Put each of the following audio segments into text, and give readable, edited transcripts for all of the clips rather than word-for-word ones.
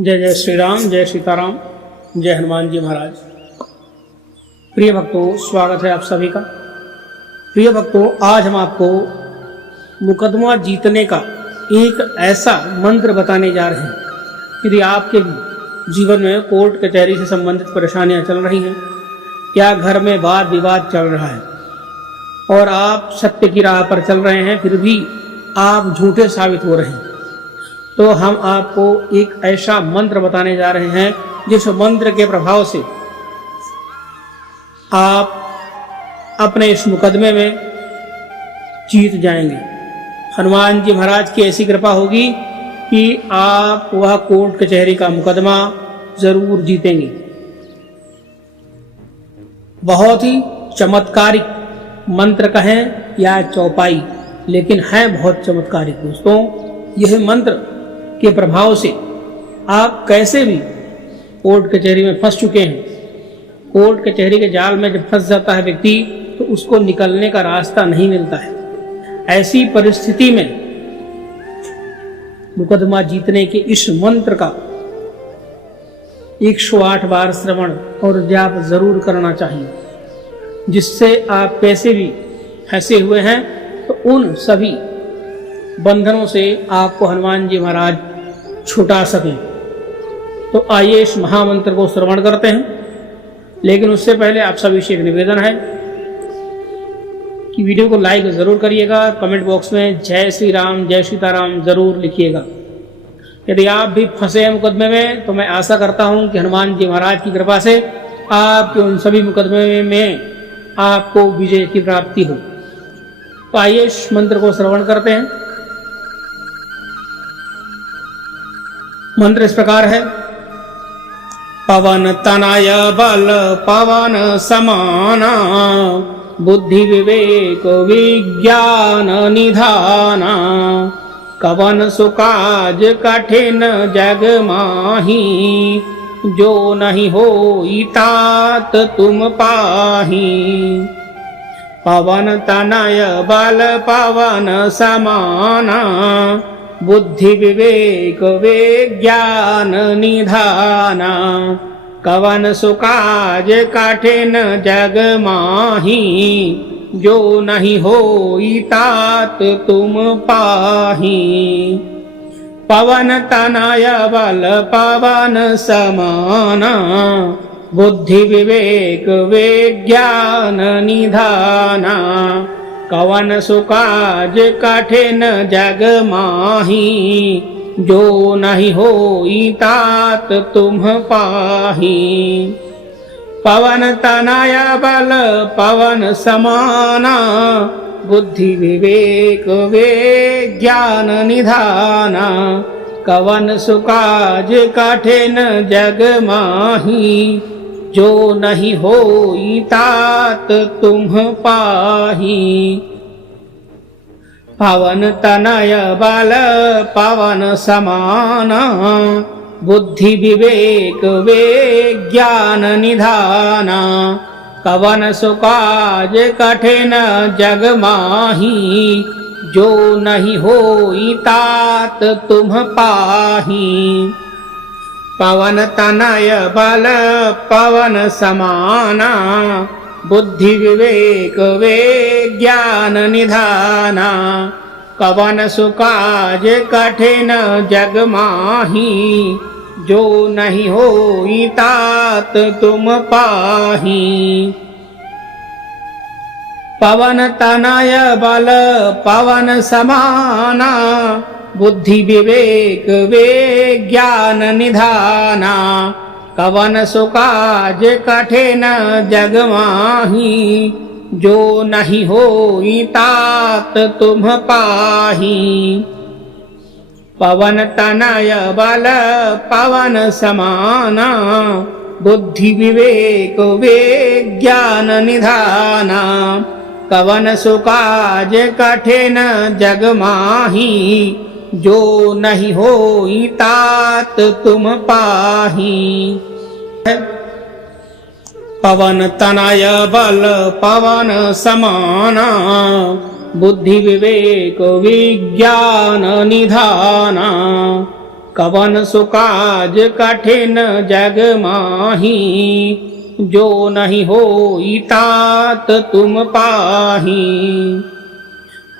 जय जय श्री राम, जय सीताराम, जय हनुमान जी महाराज। प्रिय भक्तों, स्वागत है आप सभी का। प्रिय भक्तों, आज हम आपको मुकदमा जीतने का एक ऐसा मंत्र बताने जा रहे हैं। यदि आपके जीवन में कोर्ट कचहरी से संबंधित परेशानियां चल रही हैं या घर में वाद विवाद चल रहा है और आप सत्य की राह पर चल रहे हैं, फिर भी आप झूठे साबित हो रहे हैं, तो हम आपको एक ऐसा मंत्र बताने जा रहे हैं जिस मंत्र के प्रभाव से आप अपने इस मुकदमे में जीत जाएंगे। हनुमान जी महाराज की ऐसी कृपा होगी कि आप वह कोर्ट कचहरी का मुकदमा जरूर जीतेंगे। बहुत ही चमत्कारिक मंत्र कहें या चौपाई, लेकिन है बहुत चमत्कारिक। दोस्तों, यह मंत्र के प्रभाव से आप कैसे भी कोर्ट कचहरी में फंस चुके हैं, कोर्ट कचहरी के जाल में जब फंस जाता है व्यक्ति तो उसको निकलने का रास्ता नहीं मिलता है। ऐसी परिस्थिति में मुकदमा जीतने के इस मंत्र का 108 बार श्रवण और जाप जरूर करना चाहिए, जिससे आप कैसे भी फंसे हुए हैं तो उन सभी बंधनों से आपको हनुमान जी महाराज छुटा सकें। तो आइए इस महामंत्र को श्रवण करते हैं। लेकिन उससे पहले आप सभी से एक निवेदन है कि वीडियो को लाइक जरूर करिएगा, कमेंट बॉक्स में जय श्री राम, जय सीताराम जरूर लिखिएगा। यदि आप भी फंसे हैं मुकदमे में तो मैं आशा करता हूं कि हनुमान जी महाराज की कृपा से आपके उन सभी मुकदमे में आपको विजय की प्राप्ति हो। तो आइए इस मंत्र को श्रवण करते हैं। मंत्र इस प्रकार है। पवन तनय बल पवन समाना, बुद्धि विवेक विज्ञान निधाना, कवन सुकाज कठिन जग माही, जो नहीं होई तात तुम पाही। पवन तनय बल पवन समाना, बुद्धि विवेक विज्ञान निधाना, कवन सुकाज कठिन जग माही, जो नहीं होई तात तुम पाही। पवन तनय बल पवन समाना, बुद्धि विवेक विज्ञान निधाना, कवन सुकाज कठिन जग माही, जो नहीं होई तात तुम पाही। पवन तनय बल पवन समाना, बुद्धि विवेक विज्ञान निधाना, कवन सुकाज कठिन जग माही, जो नहीं होई तात तुम पाही। पवन तनय बल पवन समाना, बुद्धि विवेक विज्ञान निधाना, कवन सुकाज कठिन जग माही, जो नहीं होई तात तुम पाही। पवन तनय बल पवन समाना, बुद्धि विवेक विज्ञान निधाना, कवन सुकाज कठिन जग माही, जो नहीं होई तात तुम पाही। पवन तनय बल पवन समाना, बुद्धि विवेक विज्ञान निधाना, कवन सुकाज कठिन जग माही, जो नहीं होई तात तुम पाही। पवन तनय बल पवन समाना, बुद्धि विवेक विज्ञान निधाना, कवन सुकाज कठिन जग माही, जो नहीं होई तात तुम पाही। पवन तनय बल पवन समाना, बुद्धि विवेक विज्ञान निधाना कवन सुकाज कठिन जग माही, जो नहीं होई तात तुम पाही।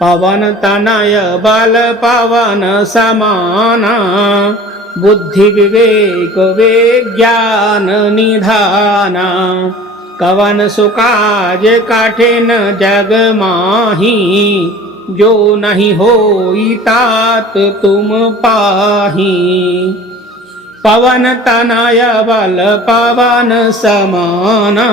पवन तनय बल पवन समाना, बुद्धि विवेक विज्ञान निधाना। कवन सुकाज कठिन जग माही, जो नहीं होई तात तुम पाही। पवन तनय बल पवन समाना,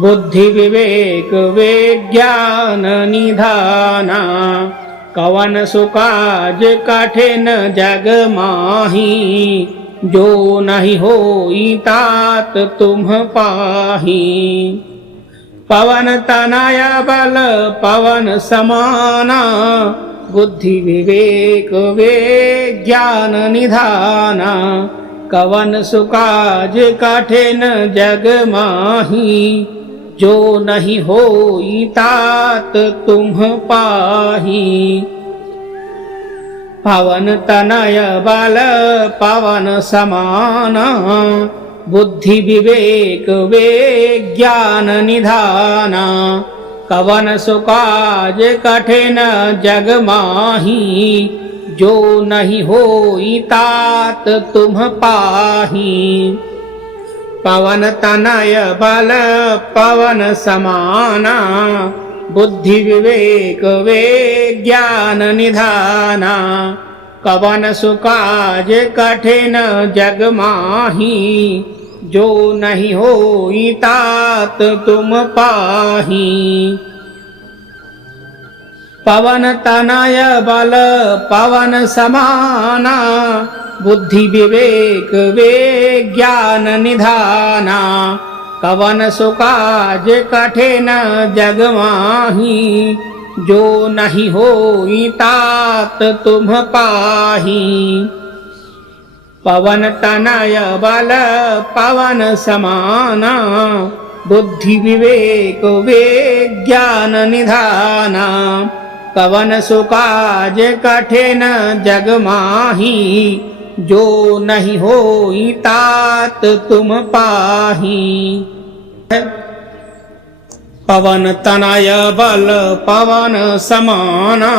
बुद्धि विवेक विज्ञान निधाना। कवन सुकाज कठिन जग माही, जो नहीं होई तात तुम पाही। पवन तनय बल पवन समाना, बुद्धि विवेक विज्ञान निधाना। कवन सुकाज कठिन जग माही, जो नहीं होई तात तुम पाही। पवन तनय बल पवन समाना, बुद्धि विवेक विज्ञान निधाना। कवन सुकाज कठिन जग माही, जो नहीं होई तात तुम पाही। पवन तनय बल पवन समाना, बुद्धि विवेक विज्ञान निधाना। कवन सुकाज कठिन जग माही, जो नहीं होई तात तुम पाही। पवन तनय बल पवन समाना, बुद्धि विवेक विज्ञान निधाना। कवन सुकाज कठिन जग माही, जो नहीं होई तात तुम पाही। पवन तनय बल पवन समाना, बुद्धि विवेक विज्ञान निधाना। कवन सुकाज कठिन जग माही, जो नहीं होई तात तुम पाही। पवन तनय बल पवन समाना,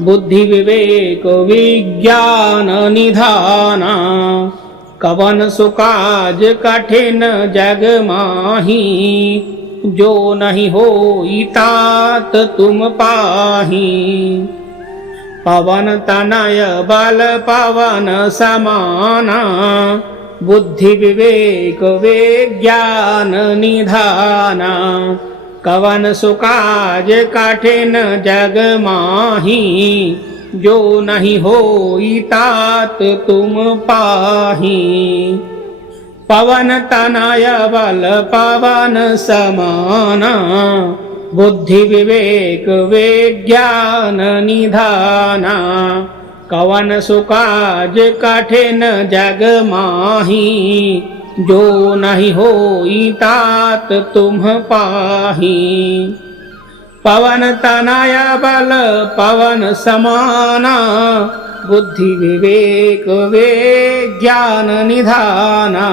बुद्धि विवेक विज्ञान निधाना। कवन सुकाज कठिन जग माही, जो नहीं होई तात तुम पाही। पवन तनय बल पवन समाना, बुद्धि विवेक विज्ञान निधाना। कवन सुकाज कठिन जग माही, जो नहीं होई तात तुम पाही। पवन तनय बल पवन समाना, बुद्धि विवेक विज्ञान निधाना। कवन सुकाज कठिन जग माही, जो नहीं होई तात तुम पाही। पवन तनय बल पवन समाना, बुद्धि विवेक विज्ञान निधाना।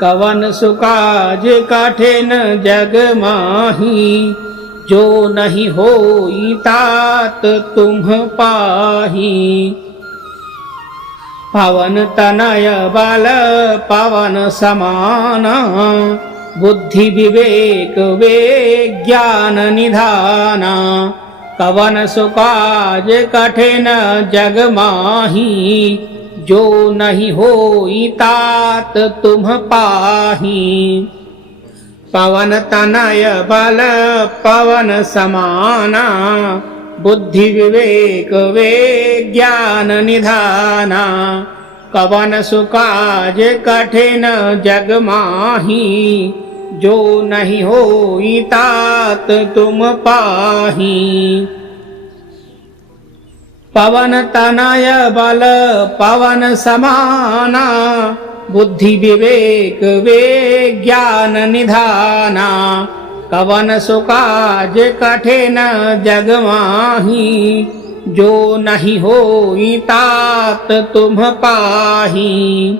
कवन सुकाज कठिन जग माही, जो नहीं होई तात तुम पाही। पवन तनय बल पवन समाना, बुद्धि विवेक विज्ञान निधाना। कवन सुकाज कठिन जग माही, जो नहीं होई तात तुम पाही। पवन तनय बल पवन समाना, बुद्धि विवेक विज्ञान निधाना। कवन सुकाज कठिन जग माही, जो नहीं होई तात तुम पाही। पवन तनय बल पवन समाना, बुद्धि विवेक विज्ञान निधाना। कवन सुकाज कठिन जग माही, जो नहीं होई तात तुम पाही।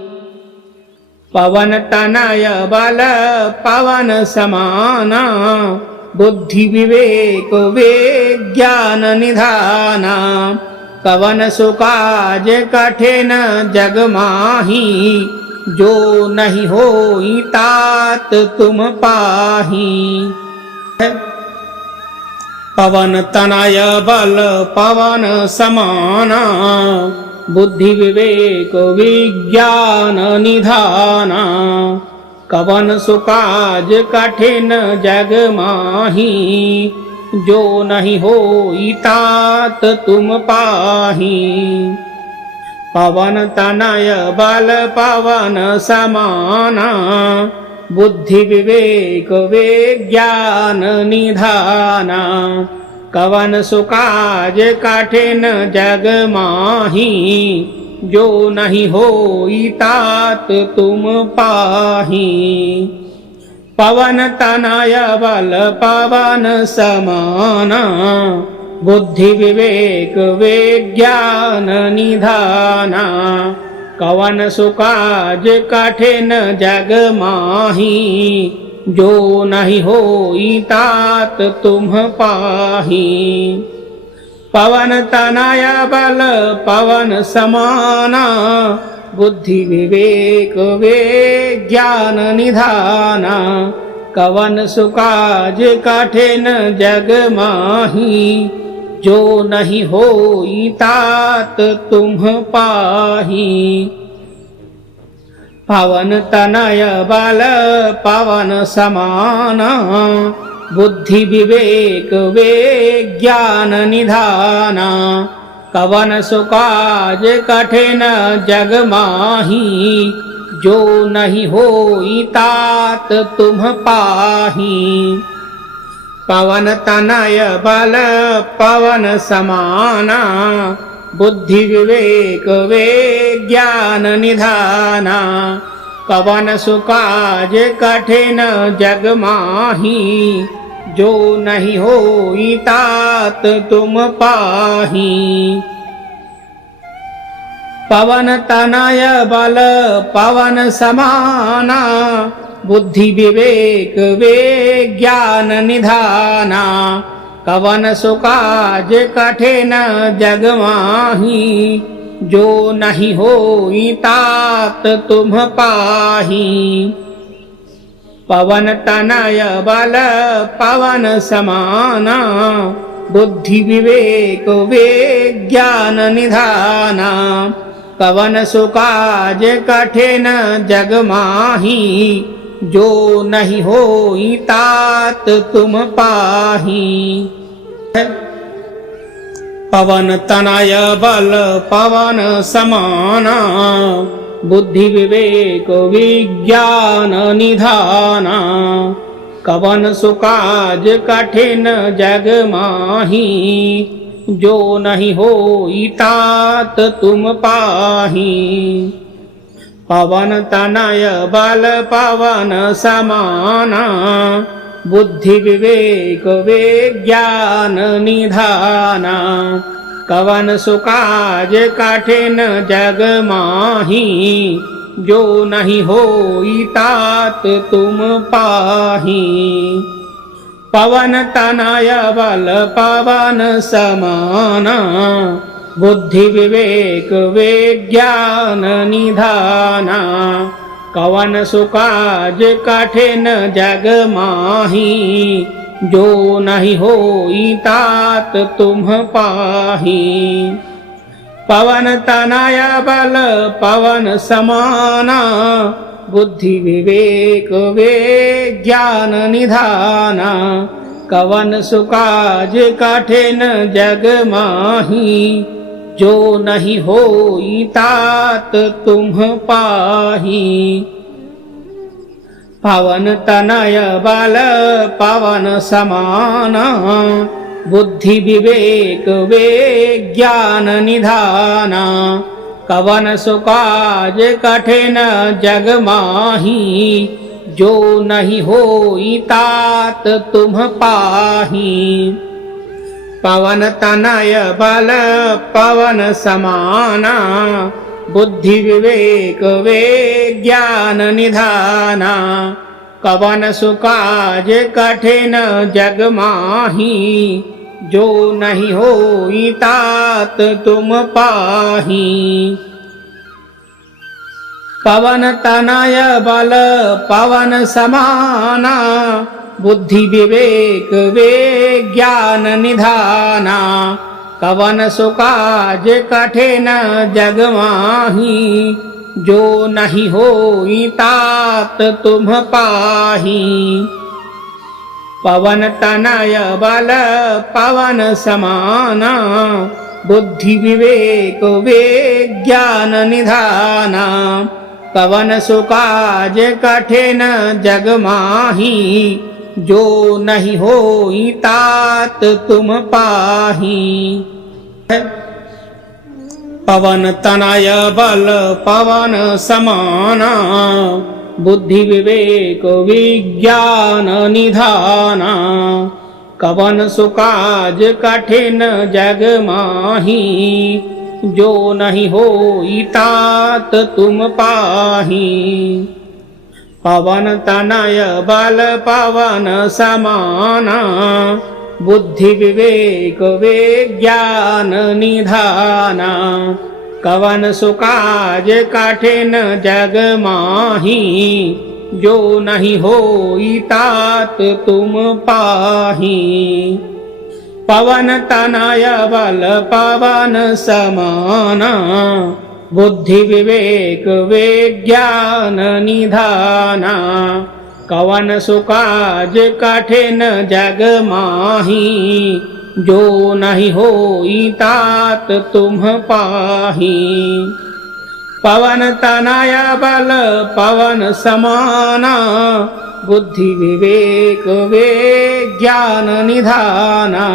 पवन तनय बल पवन समाना, बुद्धि विवेक विज्ञान निधाना। कवन सुकाज कठिन जग माही, जो नहीं होई तात तुम पाही। पवन तनय बल पवन समाना, बुद्धि विवेक विज्ञान निधाना। कवन सुकाज कठिन जग माही, जो नहीं होई तात तुम पाही। पवन तनय बल पवन समाना, बुद्धि विवेक विज्ञान निधाना। कवन सुकाज कठिन जग माही, जो नहीं होई तात तुम पाही। पवन तनय बल पवन समाना, बुद्धि विवेक विज्ञान निधाना। कवन सुकाज कठिन जग माही, जो नहीं होई तात तुम पाही। पवन तनय बल पवन समाना, बुद्धि विवेक विज्ञान निधाना। कवन सुकाज कठिन जग माही, जो नहीं होई तात तुम पाही। पवन तनय बल पवन समाना, बुद्धि विवेक विज्ञान निधाना। कवन सुकाज कठिन जग माही, जो नहीं होई तात तुम पाही। पवन तनय बल पवन समाना, बुद्धि विवेक विज्ञान निधाना। कवन सुकाज कठिन जग माही, जो नहीं होई तात तुम पाही। पवन तनय बल पवन समाना, बुद्धि विवेक विज्ञान निधाना। कवन सुकाज कठिन जग माही, जो नहीं होई तात तुम पाही। पवन तनय बल पवन समाना, बुद्धि विवेक विज्ञान निधाना। कवन सुकाज कठिन जग माही, जो नहीं होई तात तुम पाही। पवन तनय बल पवन समाना, बुद्धि विवेक विज्ञान निधाना। कवन सुकाज कठिन जग माही, जो नहीं होई तात तुम पाही। पवन तनय बल पवन समाना, बुद्धि विवेक विज्ञान निधाना। कवन सुकाज कठिन जग माही, जो नहीं होई तात तुम पाही। पवन तनय बल पवन समाना, बुद्धि विवेक विज्ञान निधाना। कवन सुकाज कठिन जग माही, जो नहीं होई तात तुम पाही। पवन तनय बल पवन समाना, बुद्धि विवेक विज्ञान निधाना। कवन सुकाज कठिन जग माही, जो नहीं होई तात तुम पाही। पवन तनय बल पवन समाना, बुद्धि विवेक विज्ञान निधाना। कवन सुकाज कठिन जग माही, जो नहीं होई तात तुम पाही। पवन तनय बल पवन समाना बुद्धि विवेक विज्ञान निधाना कवन सुकाज कठिन जग माही जो नहीं होई तात तुम पाही। पवन तनय बल पवन समाना बुद्धि विवेक विज्ञान निधाना कवन सुकाज कठिन जग माही जो नहीं होई तात तुम पाही। पवन तनय बल पवन समाना बुद्धि विवेक विज्ञान निधाना कवन सुकाज कठिन जग माही जो नहीं होई तात तुम पाही। पवन तनय बल पवन समाना बुद्धि विवेक विज्ञान निधाना कवन सुकाज कठिन जग माही जो नहीं होई तात तुम पाही। पवन तनय बल पवन समाना बुद्धि विवेक विज्ञान निधाना कवन सुकाज कठिन जग माही जो नहीं होई तात तुम पाही। पवन तनय बल पवन समाना बुद्धि विवेक विज्ञान निधाना कवन सुकाज कठिन जग माही जो नहीं होई तात तुम पाही। पवन तनय बल पवन समाना बुद्धि विवेक विज्ञान निधाना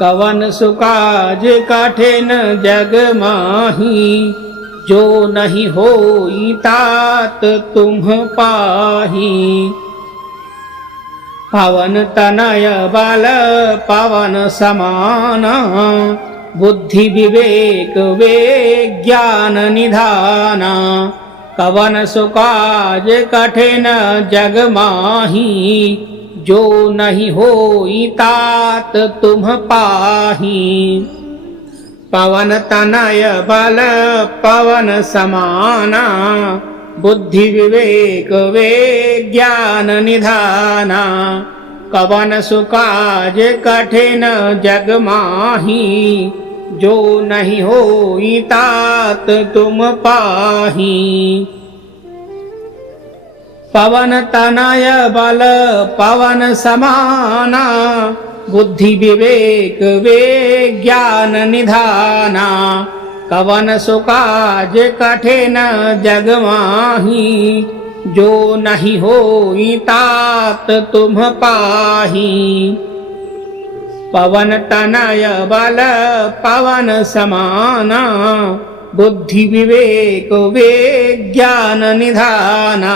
कवन सुकाज कठिन जग माही जो नहीं होई तात तुम पाही। पवन तनय बल पवन समाना बुद्धि विवेक विज्ञान निधाना कवन सुकाज कठिन जग माही जो नहीं होई तात तुम पाही। पवन तनय बल पवन समाना बुद्धि विवेक विज्ञान निधाना कवन सुकाज कठिन जग माही जो नहीं होई तात तुम पाही। पवन तनय बल पवन समाना बुद्धि विवेक विज्ञान निधाना कवन सुकाज कठिन जग माही जो नहीं होई तात तुम पाही। पवन तनय बल पवन समाना बुद्धि विवेक विज्ञान निधाना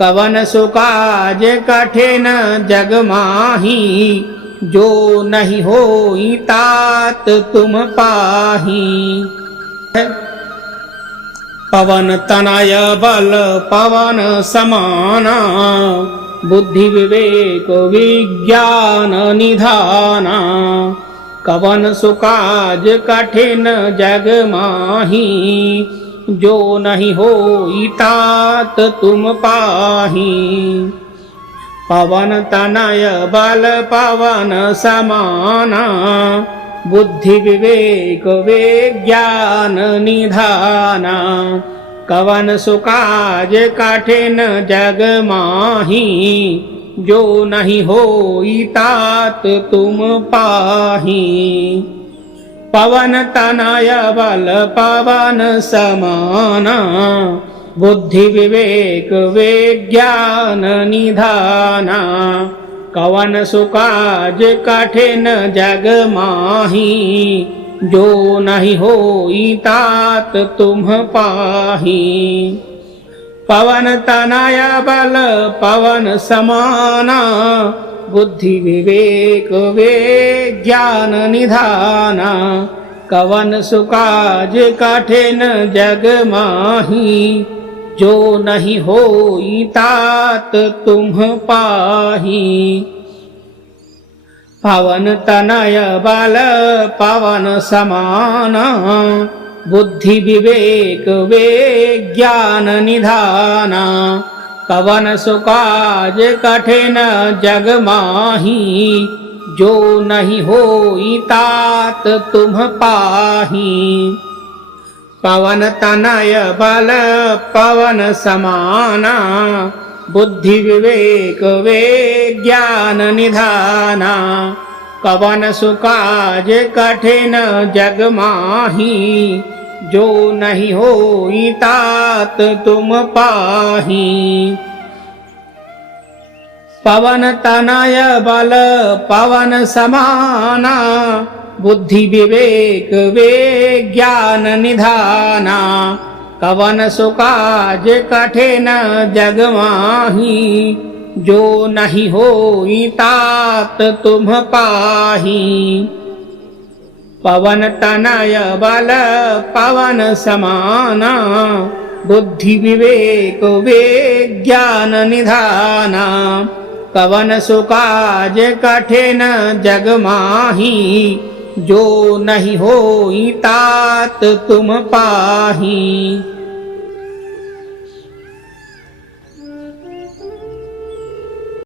कवन सुकाज कठिन जग माही जो नहीं होई तात तुम पाही। पवन तनय बल पवन समाना बुद्धि विवेक विज्ञान निधाना कवन सुकाज कठिन जग माही जो नहीं होई तात तुम पाही। पवन तनय बल पवन समाना बुद्धि विवेक विज्ञान निधाना कवन सुकाज कठिन जग माही जो नहीं होई तात तुम पाही। पवन तनय बल पवन समाना बुद्धि विवेक विज्ञान निधाना कवन सुकाज कठिन जग माही जो नहीं होई तात तुम पाही। पवन तनय बल पवन समाना बुद्धि विवेक विज्ञान निधाना। कवन सुकाज कठिन जग माही, जो नहीं होई तात तुम पाही। पवन तनय बल पवन समाना, बुद्धि विवेक विज्ञान निधाना। कवन सुकाज कठिन जग माही, जो नहीं होई तात तुम पाही। पवन तनय बल पवन समाना, बुद्धि विवेक विज्ञान निधाना। कवन सुकाज कठिन जग माही, जो नहीं होई तात तुम पाही। पवन तनय बल पवन समाना, बुद्धि विवेक विज्ञान निधाना। कवन सुकाज कठिन जग माही, जो नहीं होई तात तुम पाही। पवन तनय बल पवन समाना, बुद्धि विवेक विज्ञान निधाना। कवन सुकाज कठिन जग माही, जो नहीं होई तात तुम पाही।